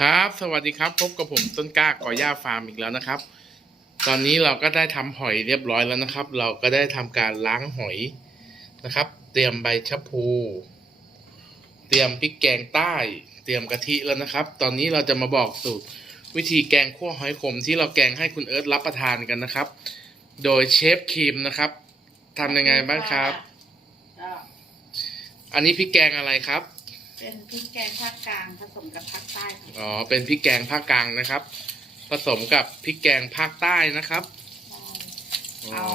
ครับ สวัสดีครับ พบกับผมต้นกล้าก่อย่าฟาร์มอีกแล้วนะครับ ตอนนี้เราก็ได้ทำหอยเรียบร้อยแล้วนะครับ เราก็ได้ทำการล้างหอยนะครับ เตรียมใบชะพู เตรียมพริกแกงใต้ เตรียมกะทิแล้วนะครับ ตอนนี้เราจะมาบอกสูตรวิธีแกงคั่วหอยขมที่เราแกงให้คุณเอิร์ธรับประทานกันนะครับ โดยเชฟครีมนะครับทำยังไงบ้างครับก็อันนี้พริกแกงอะไรครับ เป็นพริกแกงภาคกลางผสมกับภาคใต้ค่ะอ๋อเป็นพริกแกงภาคกลางนะครับ ผสมกับพริกแกงภาคใต้นะครับอ๋อ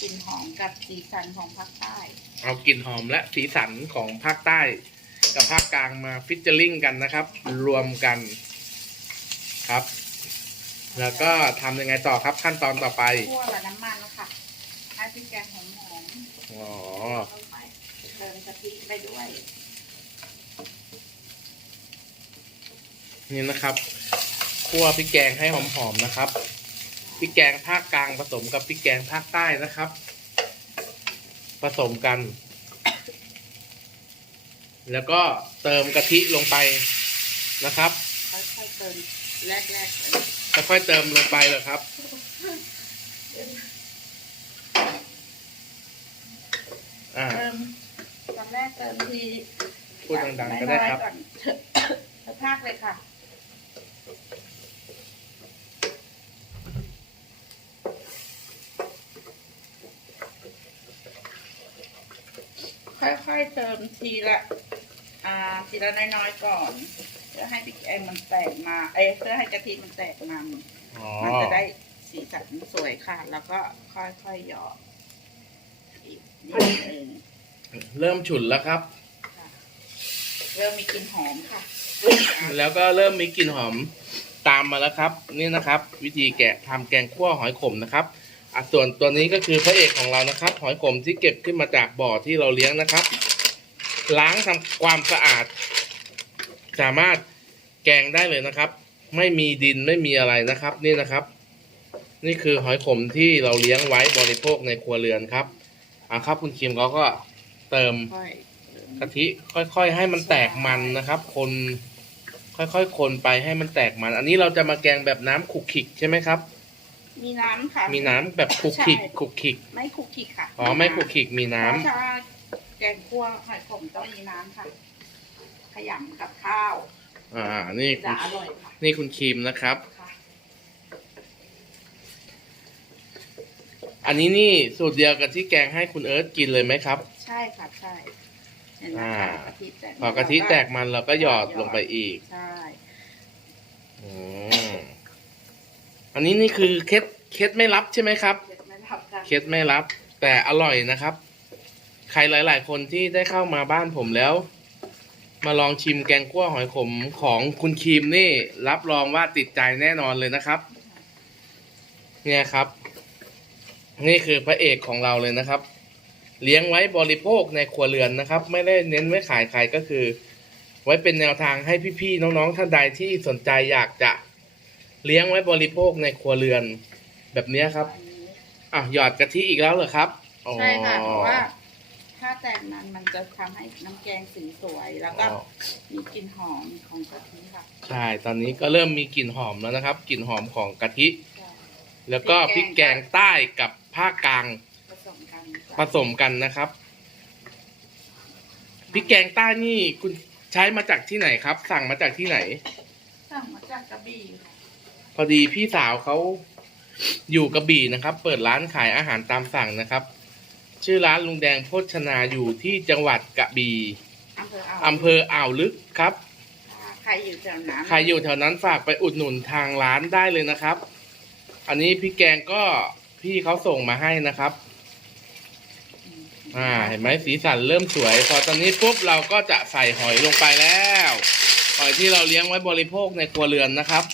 กลิ่นหอมกับสีสันของภาคใต้ เอากลิ่นหอมและสีสันของภาคใต้ กับภาคกลางมาฟิชเจอริงกันนะครับ รวมกันครับ แล้วก็ทำยังไงต่อครับขั้นตอนต่อไปคั่วกับน้ำมันนะคะให้พริกแกงหอมหอมอ๋อลงไป เติมกะทิไปด้วย นี่นะครับคั่วพริกแกงให้หอมๆนะครับพริกแกงภาคกลางผสมกับพริกแกงภาคใต้นะครับ ผสมกัน แล้วก็เติมกะทิลงไปนะครับค่อยๆเติมแรกๆเลยค่อยๆเติมลงไปเหรอครับอ่า เติมตอนแรกเติมทีพูดดังๆก็ได้ครับน้อยๆก่อนเถอะเถอะภาคเลยค่ะค่อยๆเติมทีละอ่าทีละน้อยๆก่อนเพื่อให้พริกแกงมันแตกมาเอ้ยเพื่อให้กะทิมันแตกมันอ๋อมันจะได้สีสันสวยค่ะ แล้วก็ค่อยๆหยอดอีกนิดนึง เริ่มฉุนแล้วครับค่ะเริ่มมีกลิ่นหอมค่ะ แล้วก็เริ่มมีกลิ่นหอมตามมาแล้วครับ นี่นะครับ วิธีแกะทำแกงคั่วหอยขมนะครับอะส่วนตัวนี้ก็คือพระเอกของเรานะครับ หอยขมที่เก็บขึ้นมาจากบ่อที่เราเลี้ยงนะครับ ล้างทำความสะอาด สามารถแกงได้เลยนะครับ ไม่มีดินไม่มีอะไรนะครับ นี่นะครับ นี่คือหอยขมที่เราเลี้ยงไว้บริโภคในครัวเรือนครับอะครับคุณคิมเขาก็ เติมค่อยกะทิค่อยๆ ให้มันแตกมันนะครับ คนค่อยๆ คนไปให้มันแตกมัน อันนี้เราจะมาแกงแบบน้ำขลุกขลิกใช่ไหมครับ มีน้ำค่ะ มีน้ำแบบขลุกขลิกใช่ขลุกขลิก ไม่คลุกคลิกค่ะอ๋อไม่ขลุกขลิกมีน้ำเพราะถ้าแกงคั่วหอยขมต้องมีน้ำค่ะ ขยำกับข้าวอ่า นี่คุจะณอร่อยค่ะนี่คุณครีมนะครับ ค่ะ อันนี้นี่สูตรเดียวกับที่แกงให้คุณเอิร์ธกินเลยไหมครับ ใช่ค่ะใช่เห็นไหมอ่า คะกะทิแตกพอกะทิแตกมันเราก็หยอดลงไปอีก ใช่ อืมอันนี้นี่คือเคล็ดเคล็ดไม่ลับใช่ไหมครับ เด็ดไม่ทับค่ะเคล็ดไม่รับ แต่อร่อยนะครับ ใครหลาย ๆ คนที่ได้เข้ามาบ้านผมแล้ว มาลองชิมแกงคั่วหอยขมของคุณครีมนี่ รับรองว่าติดใจแน่นอนเลยนะครับ เนี่ยครับ นี่คือพระเอกของเราเลยนะครับ เลี้ยงไว้บริโภคในครัวเรือนนะครับ ไม่ได้เน้นไว้ขายใครก็คือ ไว้เป็นแนวทางให้พี่ๆน้องๆท่านใดที่สนใจอยากจะเลี้ยงไว้บริโภคในครัวเรือนแบบเนี้ยครับอันนี้อะหยอดกะทิอีกแล้วเหรอครับอ๋อใช่ค่ะเพราะว่า ถ้าแตกมันมันจะทำให้น้ำแกงสีสวยแล้วก็อ๋อมีกลิ่นหอมของกะทิค่ะใช่ตอนนี้ก็เริ่มมีกลิ่นหอมแล้วนะครับกลิ่นหอมของกะทิใช่แล้วก็พพริริกกแกแกงงใต้กับภาคกลาง ผสมกันผสมกันนะครับพริกแกงใต้นี่คุณใช้มาจากที่ไหนครับ สั่งมาจากที่ไหน สั่งมาจากกระบี่ค่ะพอดีพี่สาวเขาอยู่กระบี่นะครับ เปิดร้านขายอาหารตามสั่งนะครับ ชื่อร้านลุงแดงโภชนาอยู่ที่จังหวัดกระบี่อำเภออ่าวอำเภออ่าวลึกครับ ใครอยู่แถวนั้นใครอยู่แถวนั้นฝากไปอุดหนุนทางร้านได้เลยนะครับ อันนี้พี่แกงก็พี่เขาส่งมาให้นะครับ อ่า เห็นไหมสีสันเริ่มสวย พอตอนนี้ปุ๊บเราก็จะใส่หอยลงไปแล้วหอยที่เราเลี้ยงไว้บริโภคในครัวเรือนนะครับ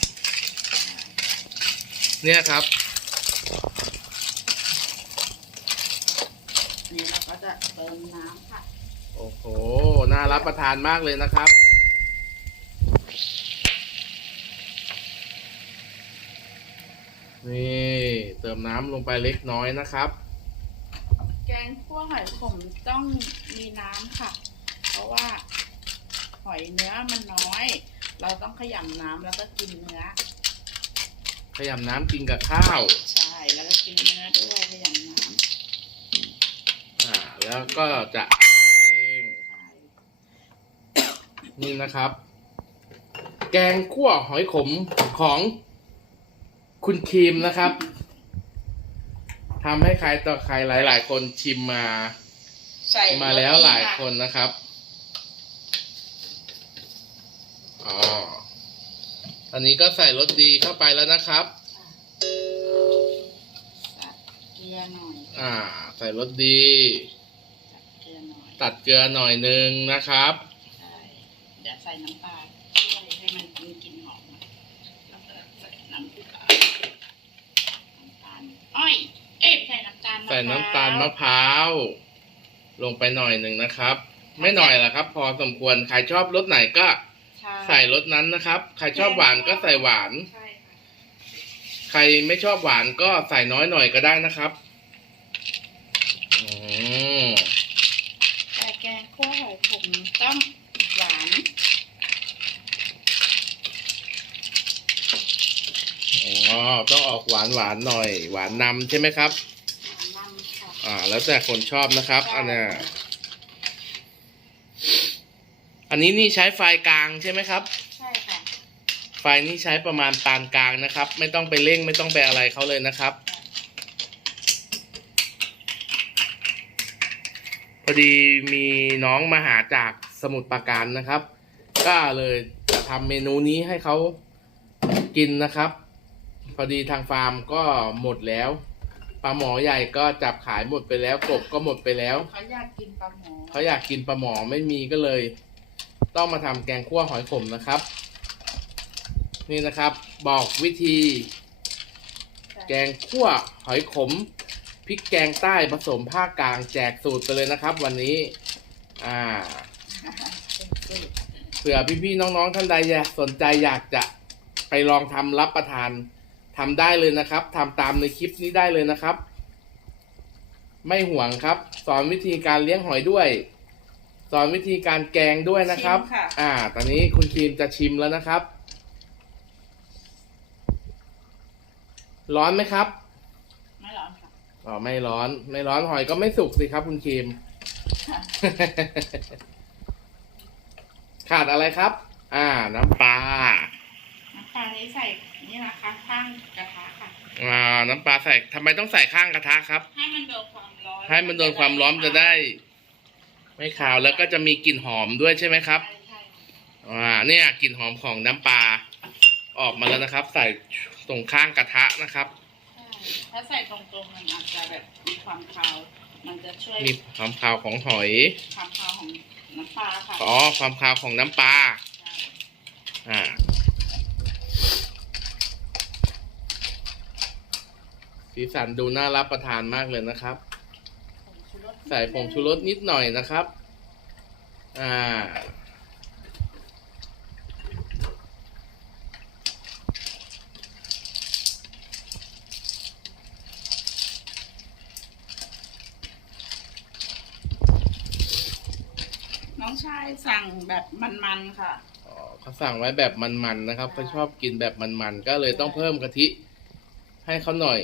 เนี่ยครับนี่เราก็จะเติมน้ำค่ะ โอ้โห น่ารับประทานมากเลยนะครับ นี่ เติมน้ำลงไปเล็กน้อยนะครับแก งคั่วหอยขมต้องมีน้ำค่ะ เพราะว่าหอยเนื้อมันน้อย เราต้องขยำน้ำแล้วก็กินเนื้อ ขยำน้ำกินกับข้าว ใช่ แล้วก็กินเนื้อด้วยขยำน้ำอ่า แล้วก็จะอร่อยเองใช่นี่นะครับ แกงคั่วหอยขมของคุณครีมนะครับ ทำให้ใครต่อใครหลาย ๆ คนชิมมาใส่มาแล้วหลายรสดีะคนนะครับอ๋ออันนี้ก็ใส่รสดีเข้าไปแล้วนะครับใส่เกลือหน่อยอ่า ใส่รสดีใส่เกลือหน่อยตัดเกลือหน่อยหนึงนะครับ ใช่เดี๋ยวใส่น้ำตาลช่วยให้มันมีกลิ่นหอมแล้วก็ใส่น้ำตาลน้ำตาลอ้อย เอ๊ะใส่น้ำตาลมะพร้าวใส่น้ำตาลมะพร้าว ลงไปหน่อยหนึ่งนะครับ ไม่หน่อยละครับ พอสมควร ใครชอบรสไหนก็ใช่ใส่รสนั้นนะครับ ใครชอบหวานก็ใส่หวานใช่ค่ะใครไม่ชอบหวานก็ใส่น้อยหน่อยก็ได้นะครับอืมแต่แกงคั่วหอยขมต้องหวานอ๋อต้องออกหวานหวานๆหน่อย หวานนำใช่ไหมครับหวานนำค่ะ อ่า แล้วแต่คนชอบนะครับ อันเนี้ยอันนี้นี่ใช้ไฟกลางใช่ไหมครับ ใช่ค่ะ ไฟนี่ใช้ประมาณปานกลางนะครับ ไม่ต้องไปเร่งไม่ต้องไปอะไรเขาเลยนะครับ พอดีมีน้องมาหาจากสมุทรปราการนะครับ ก็เลยจะทำเมนูนี้ให้เขากินนะครับ พอดีทางฟาร์มก็หมดแล้ว ปลาหมอใหญ่ก็จับขายหมดไปแล้วกบก็หมดไปแล้ว เขาอยากกินปลาหมอเขาอยากกินปลาหมอไม่มีก็เลย ต้องมาทำแกงคั่วหอยขมนะครับ นี่นะครับ บอกวิธี แกงคั่วหอยขมพริกแกงใต้ผสมภาคกลางแจกสูตรไปเลยนะครับ วันนี้ อ่าเป็นสูตรเผื่อพี่ๆน้องๆท่านใดอยากสนใจอยากจะไปลองทำรับประทาน ทำได้เลยนะครับทำตามในคลิปนี้ได้เลยนะครับ ไม่ห่วงครับ สอนวิธีการเลี้ยงหอยด้วย สอนวิธีการแกงด้วยนะครับ ชิมค่ะ อ่า ตอนนี้คุณครีมจะชิมแล้วนะครับ ร้อนไหมครับ ไม่ร้อนค่ะ อ๋อไม่ร้อน ไม่ร้อนหอยก็ไม่สุกสิครับ คุณครีมขาดอะไรครับ อ่า น้ำปลา น้ำปลาที่ใส่นี่นะคะข้างกระทะค่ะ อ่า น้ำปลาใส่ทำไมต้องใส่ข้างกระทะครับ ให้มันโดนความร้อนให้มันโดนความร้อนจะได้ ไม่ขาวแล้วก็จะมีกลิ่นหอมด้วยใช่ไหมครับ ใช่ใช่อ่า เนี่ยกลิ่นหอมของน้ำปลาออกมาแล้วนะครับ ใส่ตรงข้างกระทะนะครับ ใช่ถ้าใส่ตรงๆมันอาจจะแบบมีความคาว มันจะช่วยมีความคาวของหอย ความคาวของน้ำปลาค่ะอ๋อ ความคาวของน้ำปลา ใช่ อ่า สีสันดูน่ารับประทานมากเลยนะครับผงชูรสใส่ผงชูรสนิดหน่อยนะครับ อ่า น้องชายสั่งแบบมันๆค่ะ อ๋อเขาสั่งไว้แบบมันๆนะครับเขาชอบกินแบบมันๆก็เลยต้องเพิ่มกะทิให้เขาหน่อย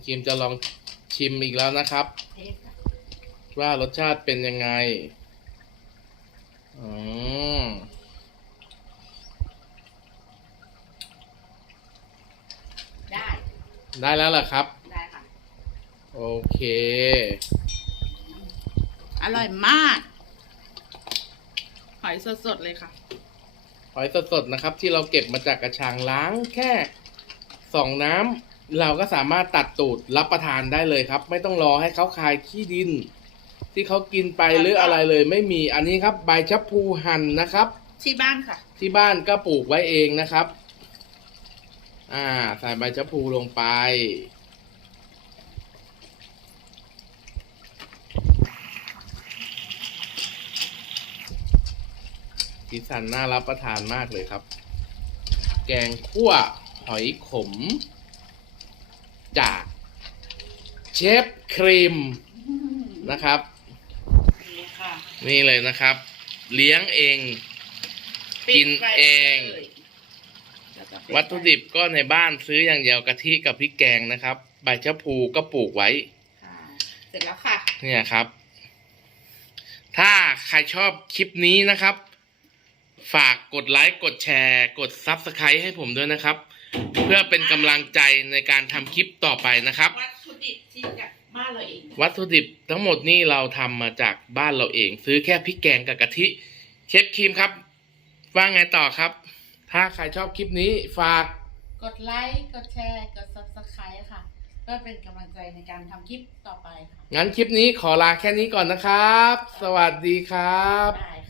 คุณคิมจะลองชิมอีกแล้วนะครับเทสค่ะว่ารสชาติเป็นยังไงอืมได้ ได้แล้วล่ะครับ ได้ค่ะ โอเค อร่อยมาก หอยสดๆเลยค่ะ หอยสดๆนะครับ ที่เราเก็บมาจากกระชังล้างแค่สองน้ำ เราก็สามารถตัดตูดรับประทานได้เลยครับ ไม่ต้องรอให้เขาคายขี้ดิน ที่เขากินไปหรืออะไรเลย ไม่มีอันนี้ครับ ใบชะพูหั่นนะครับ ที่บ้านค่ะ ที่บ้านก็ปลูกไว้เองนะครับ อ่า ใส่ใบชะพูลงไป สีสันน่ารับประทานมากเลยครับ แกงคั่วหอยขม จากเชฟครีมนะครับนี่ค่ะนี่เลยนะครับ เลี้ยงเอง กินปิดไว้เองลยแล้วก็ปิไวัตถุดิบก็ในบ้านซื้ออย่างเดียวกะทิกับพริกแกงนะครับ ใบชะพูก็ปลูกไว้ค่ะเสร็จแล้วค่ะ เนี่ยครับ ถ้าใครชอบคลิปนี้นะครับ ฝากกดไลค์ กดแชร์ กด Subscribe ให้ผมด้วยนะครับ เพื่อเป็นกำลังใจในการทำคลิปต่อไปนะครับ วัตถุดิบที่จากบ้านเราเองวัตถุดิบทั้งหมดนี่เราทำมาจากบ้านเราเอง ซื้อแค่พริกแกงกับกะทิ เชฟครีมครับ ว่าไงต่อครับ ถ้าใครชอบคลิปนี้ฝาก กดไลค์กดแชร์กด subscribe ค่ะ เพื่อเป็นกำลังใจในการทำคลิปต่อไปค่ะงั้นคลิปนี้ขอลาแค่นี้ก่อนนะครับ สวัสดีครับ ได้ค่ะ